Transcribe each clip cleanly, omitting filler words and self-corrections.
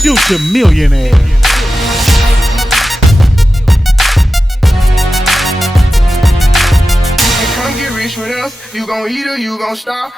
future millionaire. Come get rich with us. You gon' eat or you gon' stop.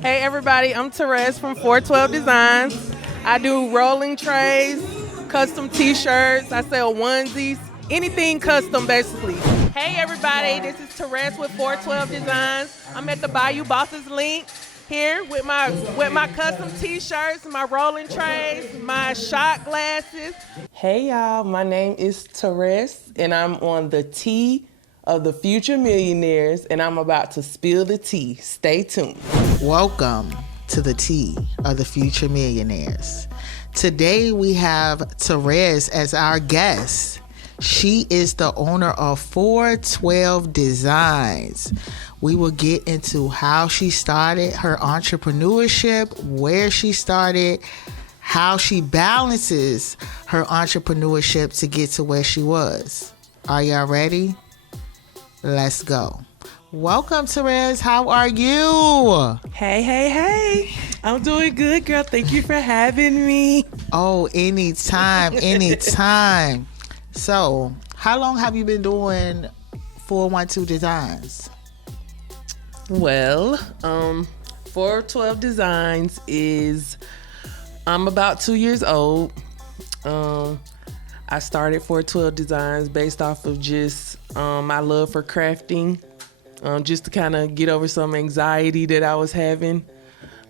Hey everybody, I'm Taress from 412 Designz. I do rolling trays, custom t-shirts, I sell onesies, anything custom basically. Hey everybody, this is Taress with 412 Designz. I'm at the Bayou Bosses link here with my custom t-shirts, my rolling trays, my shot glasses. Hey y'all, my name is Taress and I'm on the T of the Future Millionaires and I'm about to spill the tea. Stay tuned. Welcome to the Tea of the Future Millionaires. Today we have Taress as our guest. She is the owner of 412 Designz. We will get into how she started her entrepreneurship, where she started, how she balances her entrepreneurship to get to where she was. Are y'all ready? Let's go. Welcome, Taress. How are you? Hey. I'm doing good, girl. Thank you for having me. Oh, anytime. So, how long have you been doing 412 Designz? Well, 412 Designz is, I'm about 2 years old. I started 412 Designz based off of just my love for crafting, just to kind of get over some anxiety that I was having.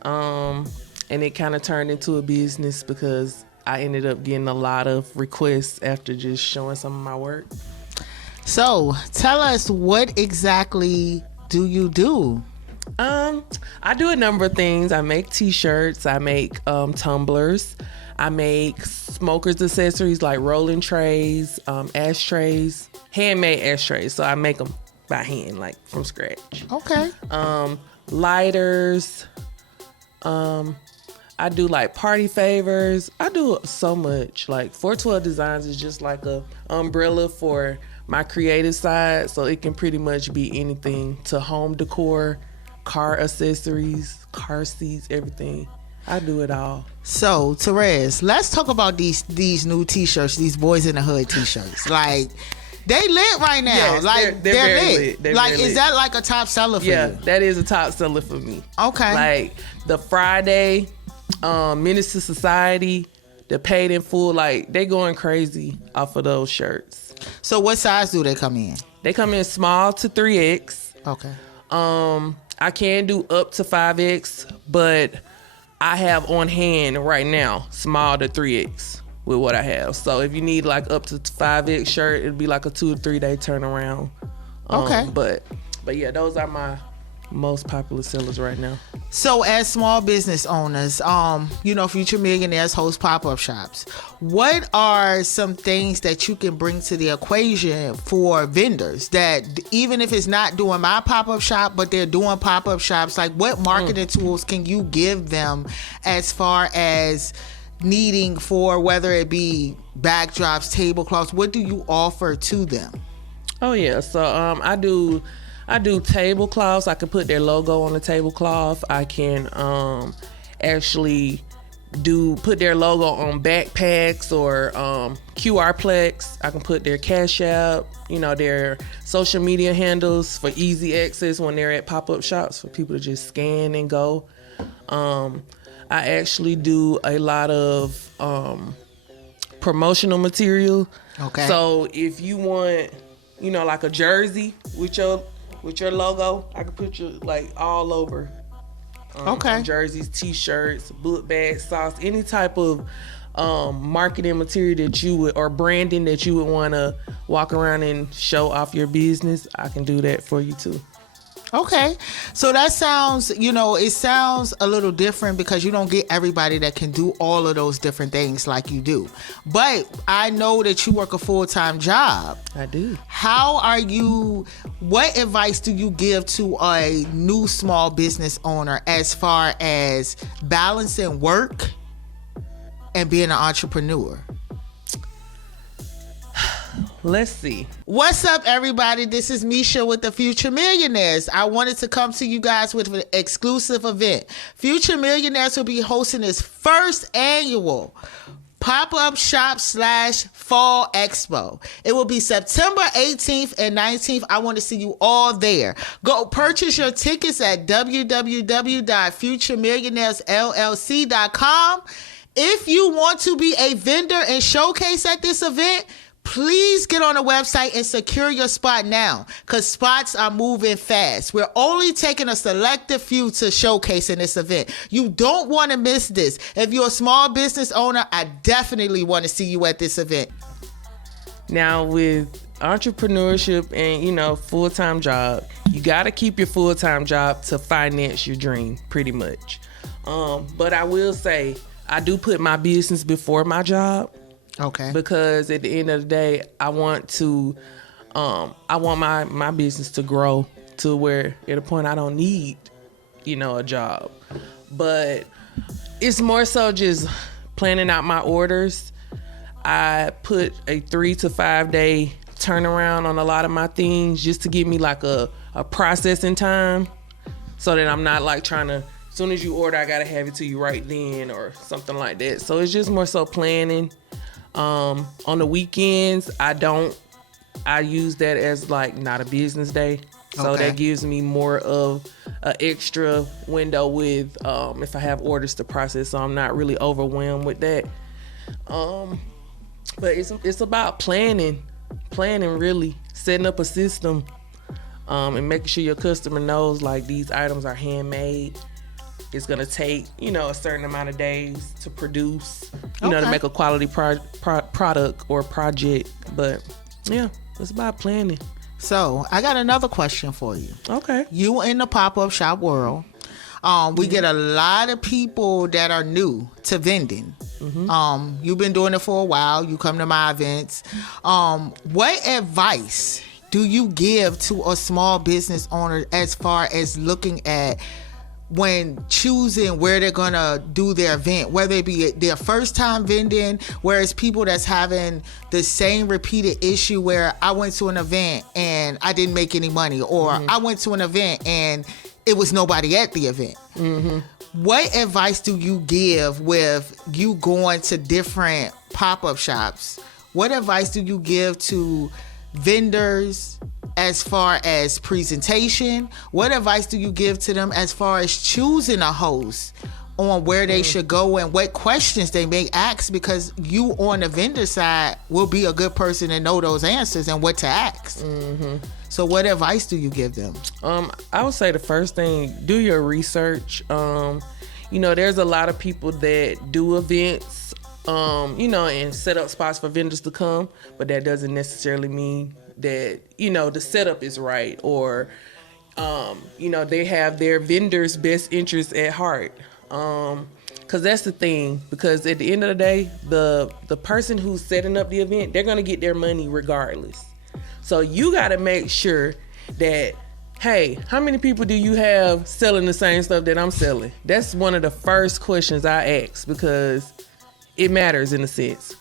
And it kind of turned into a business because I ended up getting a lot of requests after just showing some of my work. So, tell us, what exactly do you do? I do a number of things. I make t-shirts, I make tumblers, I make smokers accessories like rolling trays, ashtrays, handmade ashtrays. So I make them by hand, like from scratch. Okay. Lighters. I do like party favors. I do so much. Like 412 Designz is just like a umbrella for my creative side. So it can pretty much be anything, to home decor, car accessories, car seats, everything. I do it all. So, Taress, let's talk about these new t-shirts, these Boys in the Hood t-shirts. Like, they lit right now. Yes, like they're very lit. They're like, very is lit. that like a top seller for you? Yeah, that is a top seller for me. Okay. Like the Friday, Menace to Society, the Paid in Full, like they going crazy off of those shirts. So what size do they come in? They come in small to 3X. Okay. I can do up to 5X, but I have on hand right now small to 3X with what I have. So if you need like up to 5X shirt, it'd be like a 2 or 3 day turnaround. Okay. But yeah, those are my most popular sellers right now. So as small business owners, Future Millionaires host pop-up shops. What are some things that you can bring to the equation for vendors that, even if it's not doing my pop-up shop, but they're doing pop-up shops, like what marketing tools can you give them as far as needing for, whether it be backdrops, tablecloths, what do you offer to them? Oh yeah, so I do tablecloths. I can put their logo on the tablecloth. I can actually put their logo on backpacks or QR plex. I can put their Cash App, their social media handles for easy access when they're at pop-up shops for people to just scan and go. I actually do a lot of promotional material. Okay. So if you want, like a jersey with your logo, I can put you like all over. Okay. Jerseys, t-shirts, book bags, socks, any type of marketing material that you would, or branding that you would want to walk around and show off your business, I can do that for you too. Okay. So that sounds, it sounds a little different because you don't get everybody that can do all of those different things like you do. But I know that you work a full-time job. I do. What advice do you give to a new small business owner as far as balancing work and being an entrepreneur? Let's see. What's up, everybody? This is Meesha with the Future Millionaires. I wanted to come to you guys with an exclusive event. Future Millionaires will be hosting its first annual pop-up shop / fall expo. It will be September 18th and 19th. I want to see you all there. Go purchase your tickets at www.futuremillionairesllc.com. If you want to be a vendor and showcase at this event, please get on the website and secure your spot now, because spots are moving fast. We're only taking a selective few to showcase in this event. You don't want to miss this. If you're a small business owner, I definitely want to see you at this event. Now, with entrepreneurship and, full-time job, you got to keep your full-time job to finance your dream, pretty much. But I will say, I do put my business before my job. Okay. Because at the end of the day, I want my business to grow to where at a point I don't need, a job. But it's more so just planning out my orders. I put a 3 to 5 day turnaround on a lot of my things just to give me like a processing time, so that I'm not like trying to, as soon as you order, I gotta have it to you right then or something like that. So it's just more so planning. On the weekends, I use that as like not a business day. So Okay. That gives me more of an extra window with if I have orders to process, so I'm not really overwhelmed with that. But it's about planning really, setting up a system, and making sure your customer knows like these items are handmade. It's gonna take, a certain amount of days to produce, to make a quality product or project. But yeah, it's about planning. So I got another question for you. Okay. You in the pop-up shop world, we get a lot of people that are new to vending. Mm-hmm. You've been doing it for a while. You come to my events. What advice do you give to a small business owner as far as looking at when choosing where they're gonna do their event, whether it be their first time vending, whereas people that's having the same repeated issue where I went to an event and I didn't make any money, or I went to an event and it was nobody at the event. Mm-hmm. What advice do you give with you going to different pop-up shops? What advice do you give to vendors as far as presentation? What advice do you give to them as far as choosing a host on where they should go and what questions they may ask? Because you on the vendor side will be a good person to know those answers and what to ask. Mm-hmm. So what advice do you give them? I would say the first thing, do your research. There's a lot of people that do events, and set up spots for vendors to come, but that doesn't necessarily mean that, the setup is right, or, they have their vendors' best interests at heart. Because that's the thing, because at the end of the day, the person who's setting up the event, they're going to get their money regardless. So you got to make sure that, hey, how many people do you have selling the same stuff that I'm selling? That's one of the first questions I ask, because it matters in a sense.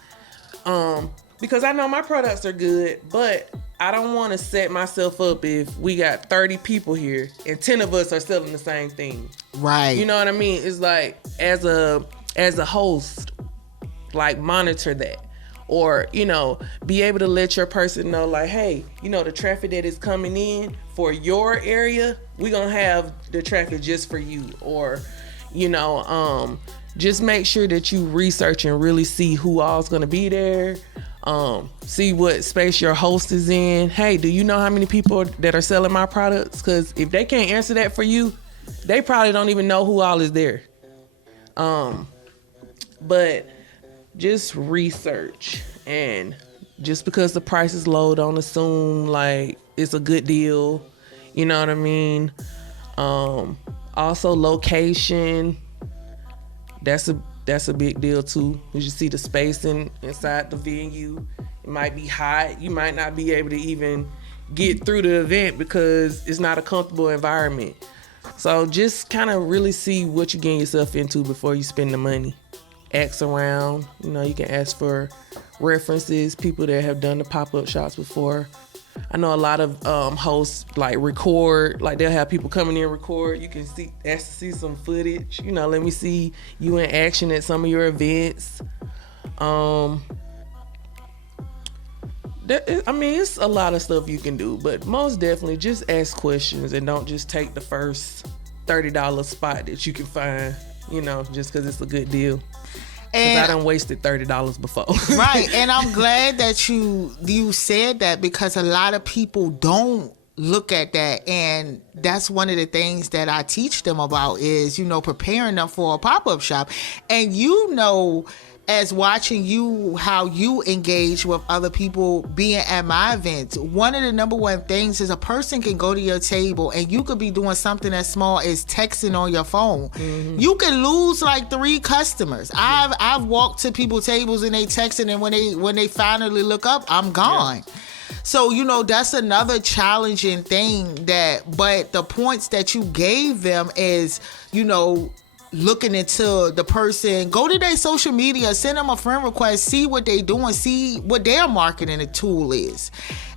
Because I know my products are good, but I don't want to set myself up if we got 30 people here and 10 of us are selling the same thing. Right. You know what I mean? It's like, as a host, like, monitor that. Or, be able to let your person know, like, hey, the traffic that is coming in for your area, we're going to have the traffic just for you. Or, just make sure that you research and really see who all's going to be there. See what space your host is in. Hey, do you know how many people that are selling my products? Because if they can't answer that for you, they probably don't even know who all is there. But just research, and just because the price is low, don't assume like it's a good deal. You know what I mean? Also, location. That's a big deal too. You see the space inside the venue. It might be hot. You might not be able to even get through the event because it's not a comfortable environment. So just kind of really see what you're getting yourself into before you spend the money. ask around. You know, you can ask for references, people that have done the pop-up shops before. I know a lot of hosts like record, like they'll have people coming in and record. You can ask to see some footage. You know, let me see you in action at some of your events. It's a lot of stuff you can do, but most definitely just ask questions and don't just take the first $30 spot that you can find, you know, just because it's a good deal. And I done wasted $30 before. Right, and I'm glad that you said that, because a lot of people don't look at that, and that's one of the things that I teach them about is, you know, preparing them for a pop-up shop. And you know, as watching you, how you engage with other people being at my events, one of the number one things is a person can go to your table and you could be doing something as small as texting on your phone. Mm-hmm. You can lose like 3 customers. Yeah. I've walked to people's tables and they texting, and when they finally look up, I'm gone. Yeah. So, you know, that's another challenging thing but the points that you gave them is, you know, looking into the person, go to their social media, send them a friend request, see what they doing, see what their marketing tool is.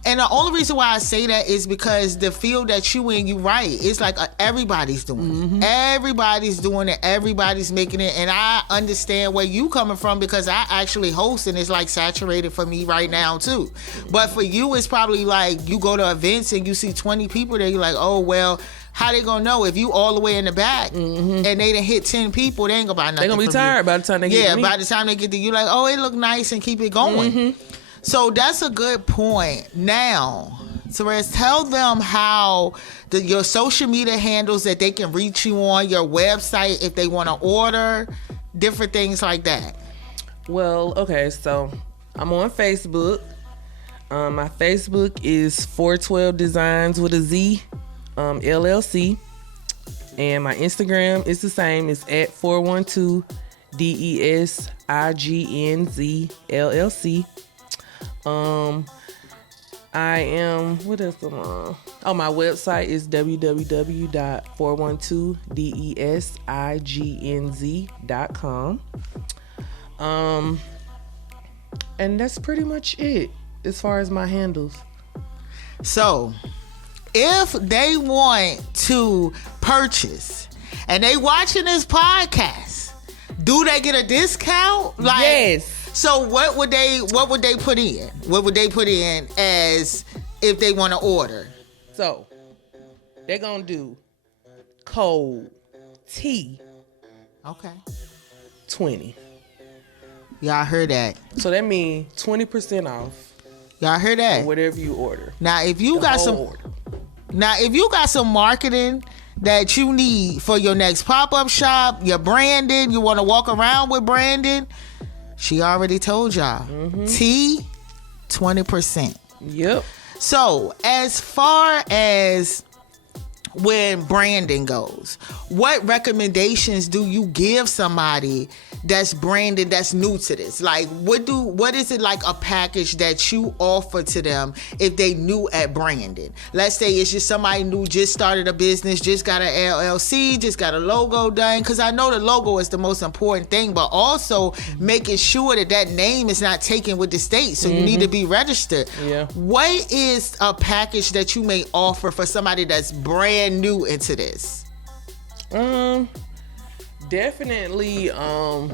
And the only reason why I say that is because the field that you in, you right, it's like everybody's doing it. Everybody's doing it. Everybody's making it. And I understand where you coming from, because I actually host and it's like saturated for me right now too. But for you, it's probably like you go to events and you see 20 people there, you're like, oh, well, how they gonna know if you all the way in the back and they done hit 10 people? They ain't gonna buy nothing. They gonna be tired by the time they get to me. By the time they get to you, like, oh, it look nice, and keep it going. So that's a good point. Now, Taress, tell them how your social media handles that they can reach you on, your website if they want to order, different things like that. Well, okay, so I'm on Facebook. My Facebook is 412 Designz with a Z. LLC, and my Instagram is the same. It's at 412 DESIGNZ LLC. I am, what else am I on? My website is www.412designz.com. And that's pretty much it as far as my handles. So if they want to purchase and they watching this podcast, do they get a discount? Like, yes. So what would they put in? What would they put in as if they want to order? So they're gonna do code T. Okay. 20. Y'all heard that? So that means 20% off. Y'all heard that? Whatever you order. Now, if you got some marketing that you need for your next pop-up shop, your branding, you want to walk around with branding, she already told y'all. T, 20%. Yep. So, as far as when branding goes, what recommendations do you give somebody that's branded, that's new to this? Like, what is it, like a package that you offer to them if they new at branding? Let's say it's just somebody new, just started a business, just got an LLC, just got a logo done, because I know the logo is the most important thing, but also making sure that name is not taken with the state, so you need to be registered. Yeah. What is a package that you may offer for somebody that's brand new into this? Definitely, I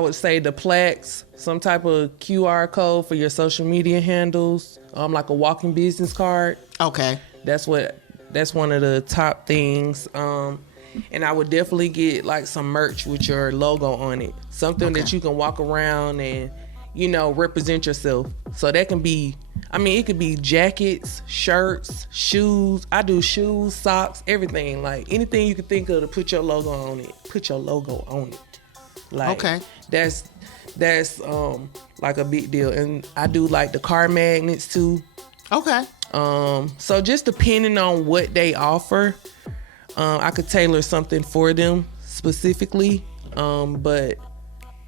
would say the plaques, some type of QR code for your social media handles, like a walking business card. Okay. That's one of the top things. And I would definitely get like some merch with your logo on it. Something that you can walk around and, you know, represent yourself. So that can be, it could be jackets, shirts, shoes. I do shoes, socks, everything. Like anything you could think of to put your logo on it. Put your logo on it. Like, okay. That's like a big deal. And I do like the car magnets too. Okay. So just depending on what they offer, I could tailor something for them specifically. But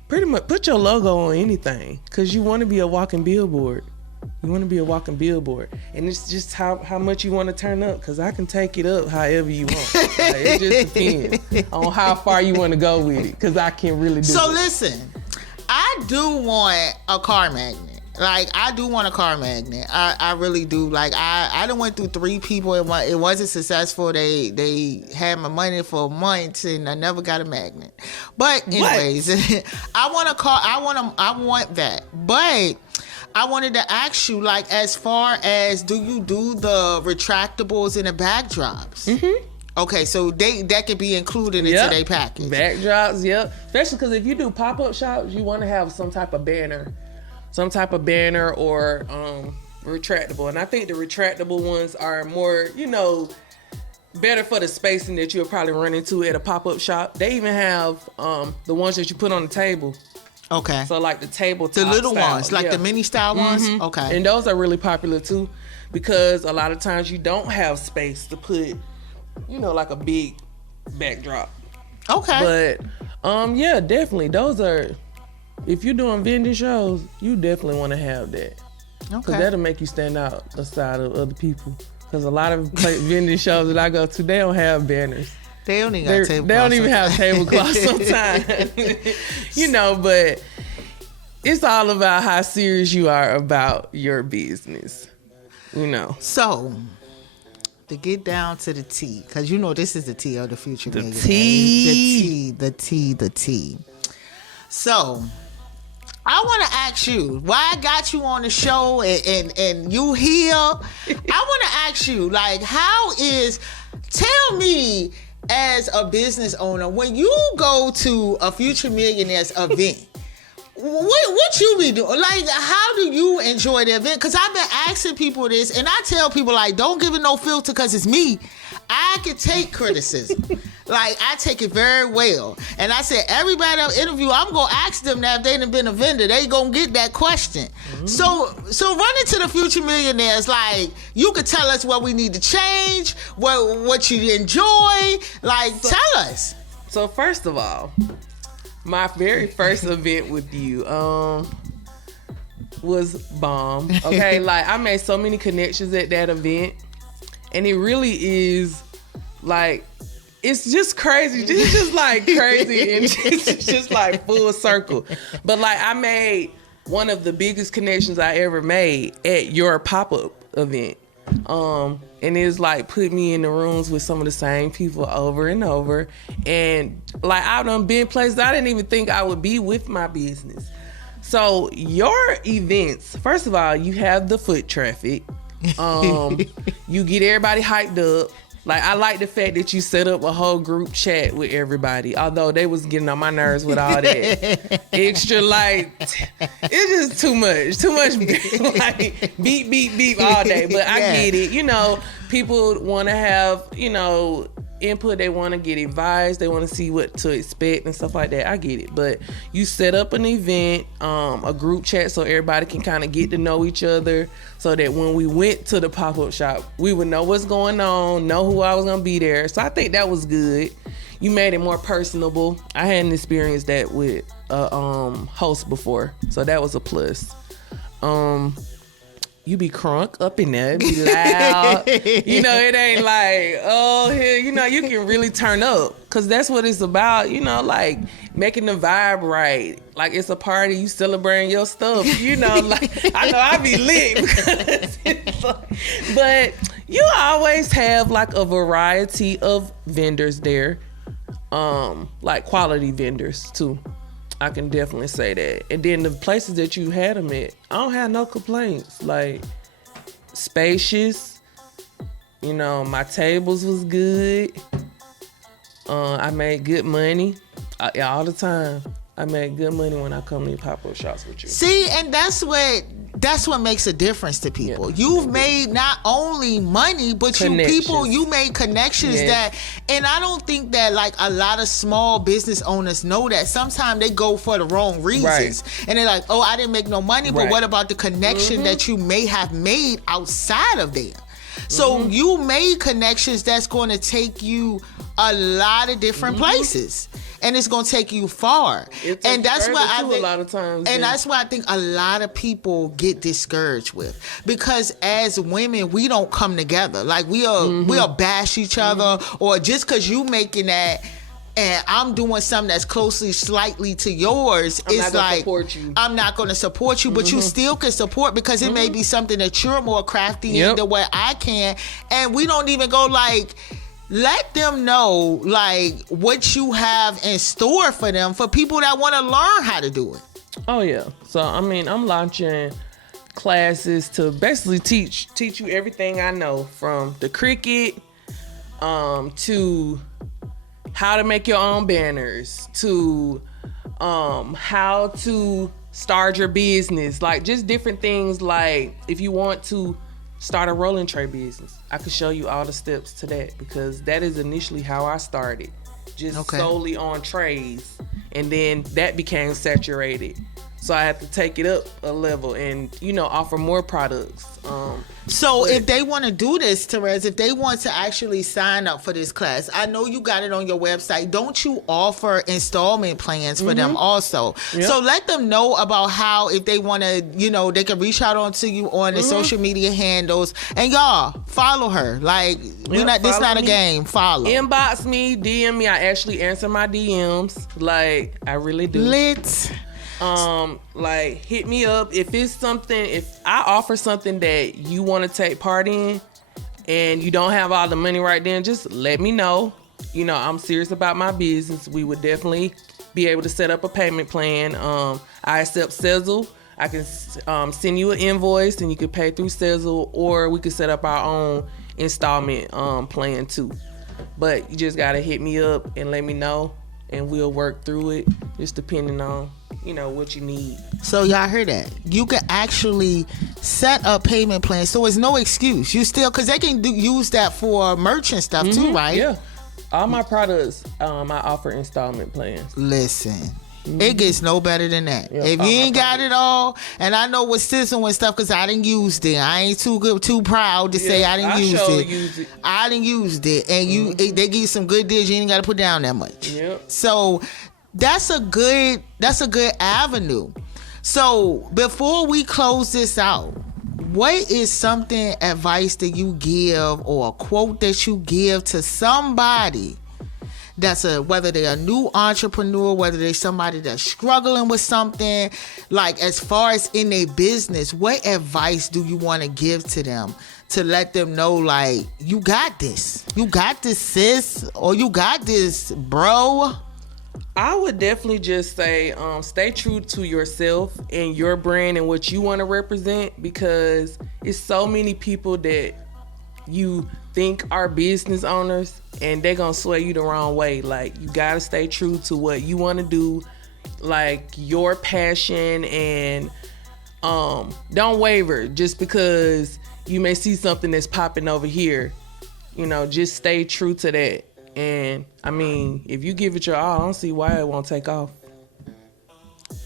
pretty much put your logo on anything, because you want to be a walking billboard. You want to be a walking billboard. And it's just how much you want to turn up, because I can take it up however you want. Like, it just depends on how far you want to go with it, because I can really do it. So listen, I do want a car magnet. Like, I do want a car magnet. I really do. Like, I done went through 3 people. It wasn't successful. They had my money for months and I never got a magnet. But anyways, I want a car. I want that. But I wanted to ask you, like, as far as, do you do the retractables and the backdrops? Mm-hmm. Okay, so that could be included into their package. Backdrops, yep. Especially because if you do pop-up shops, you want to have some type of banner or retractable. And I think the retractable ones are more, better for the spacing that you'll probably run into at a pop-up shop. They even have the ones that you put on the table. Okay. So like the tabletop the little style. ones, like the mini style ones? Okay. And those are really popular too, because a lot of times you don't have space to put, like a big backdrop. Okay. But yeah, definitely. Those are, if you're doing vending shows, you definitely want to have that. Okay. Because that'll make you stand out aside of other people. Because a lot of vending shows that I go to, they don't have banners. They don't even have tablecloths. They don't even have tablecloths sometimes. But it's all about how serious you are about your business. So, to get down to the T, because this is the T of the future. The T. So, I want to ask you, why I got you on the show and you here, I want to ask you, like, tell me, as a business owner, when you go to a Future Millionaires event, what you be doing? Like, how do you enjoy the event? Because I've been asking people this, and I tell people, like, don't give it no filter because it's me. I can take criticism. Like, I take it very well. And I said, everybody I interview, I'm going to ask them that if they done been a vendor, they going to get that question. Mm-hmm. So running to the Future Millionaires, like, you could tell us what we need to change, what you enjoy. Like, tell us. So first of all, my very first event with you was bomb. Okay, like, I made so many connections at that event, and it really is like, it's just crazy. It's just like crazy, and it's just like full circle. But like, I made one of the biggest connections I ever made at your pop-up event. And it's like put me in the rooms with some of the same people over and over. And like, I've done been places I didn't even think I would be with my business. So your events, first of all, you have the foot traffic. You get everybody hyped up. Like, I like the fact that you set up a whole group chat with everybody, although they was getting on my nerves with all that extra, like, it's just too much, like, beep, beep, beep all day. But I get it. People want to have, input. They want to get advice. They want to see what to expect and stuff like that. I get it. But you set up an event, a group chat, so everybody can kind of get to know each other, so that when we went to the pop-up shop, we would know what's going on, know who I was going to be there. So I think that was good. You made it more personable. I hadn't experienced that with a host before, so that was a plus. You be crunk up in there, it be loud. It ain't like, oh, here, you can really turn up, because that's what it's about, like making the vibe right. Like, it's a party, you celebrating your stuff, like, I know I be lit. But you always have like a variety of vendors there, like quality vendors too. I can definitely say that. And then the places that you had them at, I don't have no complaints. Like, spacious. My tables was good. I made good money all the time. I made good money when I come to pop-up shops with you. See, and that's what makes a difference to people. Yeah. You've made not only money, but you made connections and I don't think that, like, a lot of small business owners know that. Sometimes they go for the wrong reasons. Right. And they're like, oh, I didn't make no money, but what about the connection that you may have made outside of there? So you made connections that's going to take you a lot of different places. and it's gonna take you far. And that's why I think a lot of times. And that's why I think a lot of people get discouraged with, because as women we don't come together. Like we'll bash each other, or just because you making that and I'm doing something that's closely slightly to yours, it's like I'm not going to support you, but you still can support, because it may be something that you're more crafty in than what I can. And we don't even go like, let them know like what you have in store for them, for people that want to learn how to do it. Oh yeah. So I mean, I'm launching classes to basically teach you everything I know, from the Cricut to how to make your own banners, to how to start your business, like just different things. Like if you want to start a rolling tray business, I could show you all the steps to that, because that is initially how I started, just solely on trays, and then that became saturated. So I had to take it up a level and, offer more products. So if they want to do this, Taress, if they want to actually sign up for this class, I know you got it on your website. Don't you offer installment plans for them also? Yep. So let them know about how, if they want to, they can reach out onto you on the social media handles. And y'all, follow her. Like, this not a game. Follow. Inbox me, DM me. I actually answer my DMs. Like, I really do. Lit. Like hit me up if I offer something that you want to take part in and you don't have all the money right then, just let me know. I'm serious about my business. We would definitely be able to set up a payment plan. I accept Sezzle. I can send you an invoice and you can pay through Sezzle, or we could set up our own installment plan too. But you just gotta hit me up and let me know, and we'll work through it, just depending on what you need. So y'all heard that. You can actually set up payment plans, so it's no excuse. You still, because they can use that for merch and stuff too, right? Yeah. All my products, I offer installment plans. Listen, it gets no better than that. Yeah, if you ain't got it all, and I know with Sizzle and stuff, because I didn't use it. I ain't too proud to say I didn't use it. I didn't use it, and they give you some good deals. You ain't got to put down that much. Yep. So that's a good avenue. So before we close this out, what is something, advice that you give, or a quote that you give to somebody that's whether they're a new entrepreneur, whether they're somebody that's struggling with something, like as far as in their business, what advice do you want to give to them to let them know, like, you got this, sis, or you got this, bro? I would definitely just say stay true to yourself and your brand and what you want to represent, because it's so many people that you think are business owners and they're gonna sway you the wrong way. Like, you gotta stay true to what you want to do, like your passion, and don't waver just because you may see something that's popping over here. Just stay true to that. And I mean, if you give it your all, I don't see why it won't take off.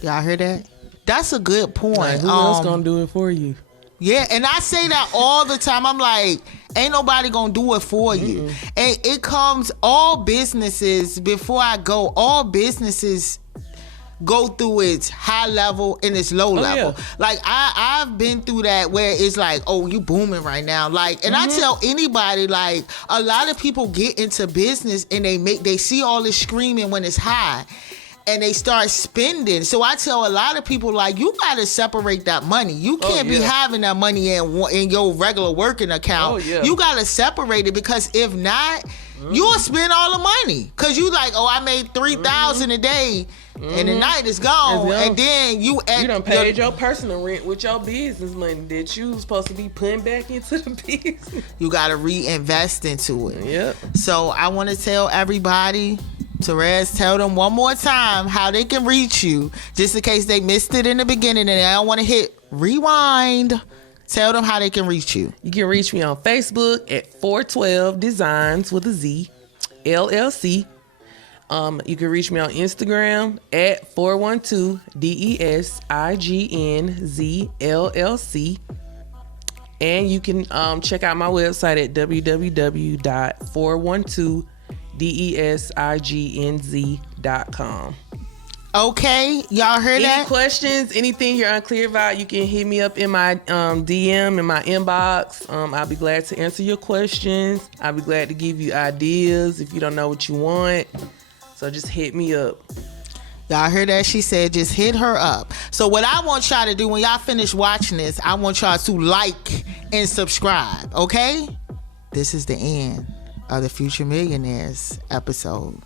Y'all heard that? That's a good point. Like, who else gonna do it for you? Yeah, and I say that all the time. I'm like, ain't nobody gonna do it for you. And it comes, all businesses go through its high level and its low level. Yeah. Like I've been through that, where it's like, oh, you booming right now. Like, and I tell anybody, like, a lot of people get into business and they see all this screaming when it's high, and they start spending. So I tell a lot of people, like, you gotta separate that money. You can't be having that money in your regular working account. You gotta separate it, because if not, you'll spend all the money. Cause you like, oh, I made $3,000 a day. And the night is gone, and then you done paid your personal rent with your business money that you supposed to be putting back into the business. You gotta reinvest into it. Yep. So I want to tell everybody, Taress, tell them one more time how they can reach you, just in case they missed it in the beginning and I don't want to hit rewind. Tell them how they can reach you. You can reach me on Facebook at 412 Designz with a Z, LLC. You can reach me on Instagram at 412 DESIGNZ LLC. And you can check out my website at www.412 designz.com. Okay, y'all heard Any that? questions, anything you're unclear about, you can hit me up in my DM, in my inbox. I'll be glad to answer your questions. I'll be glad to give you ideas if you don't know what you want. So just hit me up. Y'all heard that? She said just hit her up. So what I want y'all to do when y'all finish watching this, I want y'all to like and subscribe, okay? This is the end of the Future Millionaires episode.